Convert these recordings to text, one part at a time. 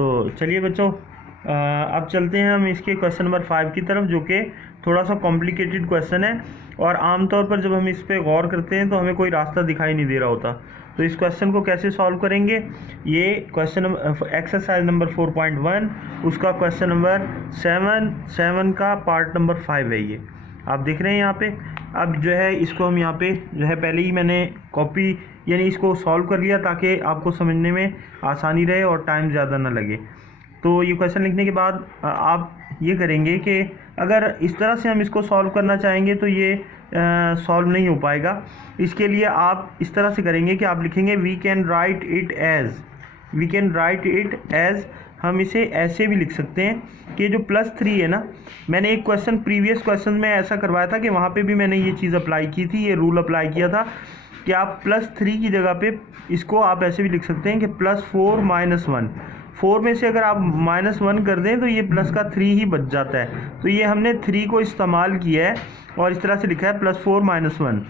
तो चलिए बच्चों, अब चलते हैं हम इसके क्वेश्चन नंबर 5 की तरफ, जो कि थोड़ा सा कॉम्प्लिकेटेड क्वेश्चन है और आमतौर पर जब हम इस पर गौर करते हैं तो हमें कोई रास्ता दिखाई नहीं दे रहा होता। तो इस क्वेश्चन को कैसे सॉल्व करेंगे, ये क्वेश्चन एक्सरसाइज नंबर 4.1 उसका क्वेश्चन नंबर 7 का पार्ट नंबर 5 है। ये आप देख रहे हैं यहाँ पे। अब जो है इसको हम यहाँ पे जो है पहले ही मैंने कॉपी यानी इसको सॉल्व कर लिया ताकि आपको समझने में आसानी रहे और टाइम ज़्यादा ना लगे। तो ये क्वेश्चन लिखने के बाद आप ये करेंगे कि अगर इस तरह से हम इसको सॉल्व करना चाहेंगे तो ये सॉल्व नहीं हो पाएगा। इसके लिए आप इस तरह से करेंगे कि आप लिखेंगे we can write it as, हम इसे ऐसे भी लिख सकते हैं कि जो +3 है ना, मैंने एक क्वेश्चन प्रीवियस क्वेश्चन में ऐसा करवाया था कि वहाँ पे भी मैंने ये चीज़ अप्लाई की थी, ये रूल अप्लाई किया था कि आप +3 की जगह पे इसको आप ऐसे भी लिख सकते हैं कि +4 - 1। 4 में से अगर आप -1 कर दें तो ये प्लस का 3 ही बच जाता है। तो ये हमने 3 को इस्तेमाल किया है और इस तरह से लिखा है +4 - 1।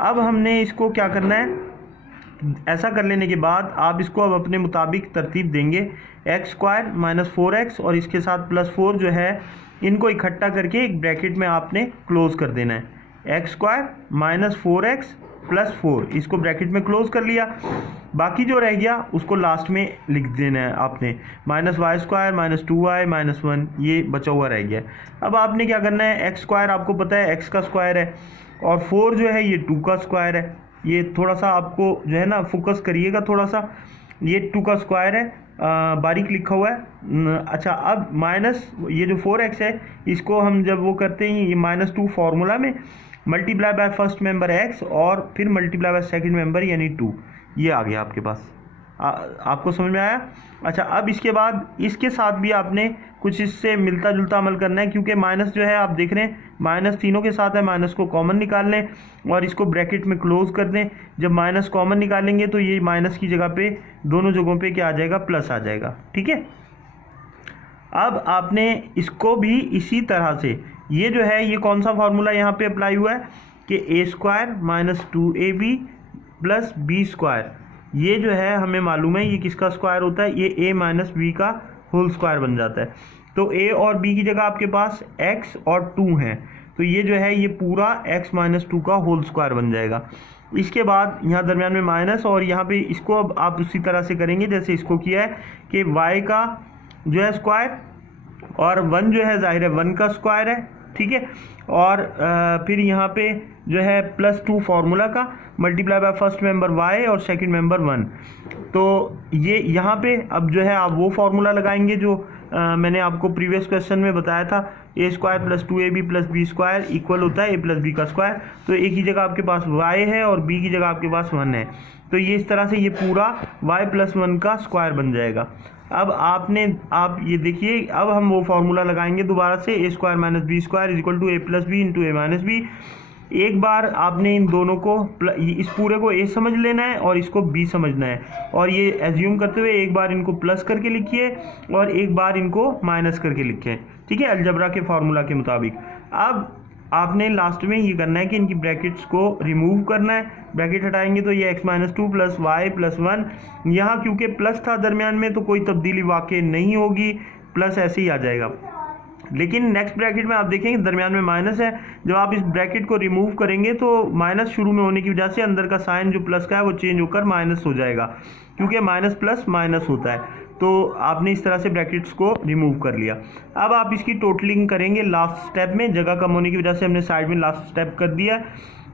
अब हमने इसको क्या करना है, ऐसा कर लेने के बाद आप इसको अब अपने मुताबिक तरतीब देंगे। x² - 4x और इसके साथ +4 जो है इनको इकट्ठा करके एक ब्रैकेट में आपने क्लोज कर देना है। x² - 4x + 4 इसको ब्रैकेट में क्लोज कर लिया। बाकी जो रह गया उसको लास्ट में लिख देना है आपने, -y² - 2y - 1 ये बचा हुआ रह गया। अब आपने क्या करना है, x² आपको पता है x का स्क्वायर है और 4 जो है ये 2 का स्क्वायर है। ये थोड़ा सा आपको जो है ना फोकस करिएगा थोड़ा सा, ये 2 का स्क्वायर है, बारीक लिखा हुआ है। अच्छा, अब माइनस ये जो 4x है इसको हम जब वो करते हैं ये -2 फार्मूला में multiply by first member x और फिर मल्टीप्लाई बाय सेकंड मेंबर यानी 2, ये आ गया आपके पास। आपको समझ में आया? अच्छा, अब इसके बाद इसके साथ भी आपने कुछ इससे मिलता जुलता अमल करना है, क्योंकि माइनस जो है आप देख रहे हैं माइनस तीनों के साथ है, माइनस को कॉमन निकाल लें और इसको ब्रैकेट में क्लोज कर दें। जब माइनस कॉमन निकालेंगे तो ये माइनस की जगह पे दोनों जगहों पे क्या आ जाएगा, प्लस आ जाएगा। ठीक है, अब आपने इसको भी इसी तरह से, ये जो है ये कौन सा फार्मूला यहाँ पे अप्लाई हुआ है कि a² - 2ab + b², ये जो है हमें मालूम है ये किसका स्क्वायर होता है, ये a - b का होल स्क्वायर बन जाता है। तो a और b की जगह आपके पास x और 2 हैं, तो ये जो है ये पूरा x - 2 का होल स्क्वायर बन जाएगा। इसके बाद यहाँ दरमियान में माइनस और यहाँ पे इसको अब आप उसी तरह से करेंगे जैसे इसको किया है कि y का जो है स्क्वायर और 1 जो है जाहिर है 1 का स्क्वायर है। ठीक है, और फिर यहाँ पे जो है +2 फार्मूला का multiply by first member y और सेकंड मेंबर 1। तो ये यहाँ पे अब जो है आप वो फार्मूला लगाएंगे जो मैंने आपको प्रीवियस क्वेश्चन में बताया था, a² + 2ab + b² इक्वल होता है a + b का स्क्वायर। तो a की जगह आपके पास y है और b की जगह आपके पास 1 है, तो ये इस तरह से ये पूरा y + 1 का स्क्वायर बन जाएगा। अब आप ये देखिए, अब हम वो फार्मूला लगाएंगे दोबारा से, a² - b² = a + b × a - b। एक बार आपने इन दोनों को इस पूरे को a समझ लेना है और इसको b समझना है, और ये एज्यूम करते हुए एक बार इनको प्लस करके लिखिए और एक बार इनको माइनस करके लिखें। ठीक है, अलजबरा के फार्मूला के मुताबिक। अब आपने लास्ट में ये करना है कि इनकी ब्रैकेट्स को रिमूव करना है। ब्रैकेट हटाएंगे तो ये x - 2 + y + 1, यहाँ क्योंकि प्लस था दरमियान में तो कोई तब्दीली वाकई नहीं होगी, प्लस ऐसे ही आ जाएगा। लेकिन नेक्स्ट ब्रैकेट में आप देखेंगे दरमियान में माइनस है, जब आप इस ब्रैकेट को रिमूव करेंगे तो माइनस शुरू में होने की वजह से अंदर का साइन जो प्लस का है वो चेंज होकर माइनस हो जाएगा, क्योंकि माइनस प्लस माइनस होता है। तो आपने इस तरह से ब्रैकेट्स को रिमूव कर लिया। अब आप इसकी टोटलिंग करेंगे लास्ट स्टेप में, जगह कम होने की वजह से हमने साइड में लास्ट स्टेप कर दिया।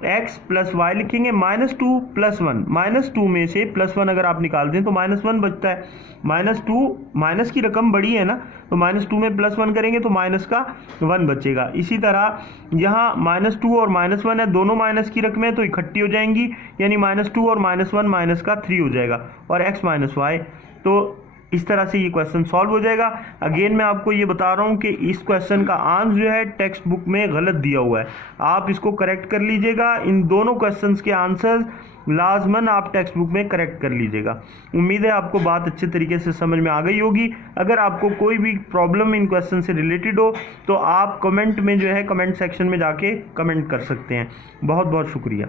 x + y लिखेंगे, -2 + 1, -2 में से +1 अगर आप निकाल दें तो -1 बचता है। -2 माइनस की रकम बड़ी है ना, तो -2 में +1 करेंगे तो माइनस का 1 बचेगा। इसी तरह यहाँ -2 और -1 है, दोनों माइनस की रकमें तो इकट्ठी हो जाएंगी, यानी -2 और -1 माइनस का 3 हो जाएगा और x - y। तो इस तरह से ये क्वेश्चन सॉल्व हो जाएगा। अगेन मैं आपको ये बता रहा हूँ कि इस क्वेश्चन का आंसर जो है टेक्स्ट बुक में गलत दिया हुआ है, आप इसको करेक्ट कर लीजिएगा। इन दोनों क्वेश्चंस के आंसर लाजमन आप टेक्स्ट बुक में करेक्ट कर लीजिएगा। उम्मीद है आपको बात अच्छे तरीके से समझ में आ गई होगी। अगर आपको कोई भी प्रॉब्लम इन क्वेश्चन से रिलेटेड हो तो आप कमेंट में जो है कमेंट सेक्शन में जाके कमेंट कर सकते हैं। बहुत बहुत शुक्रिया।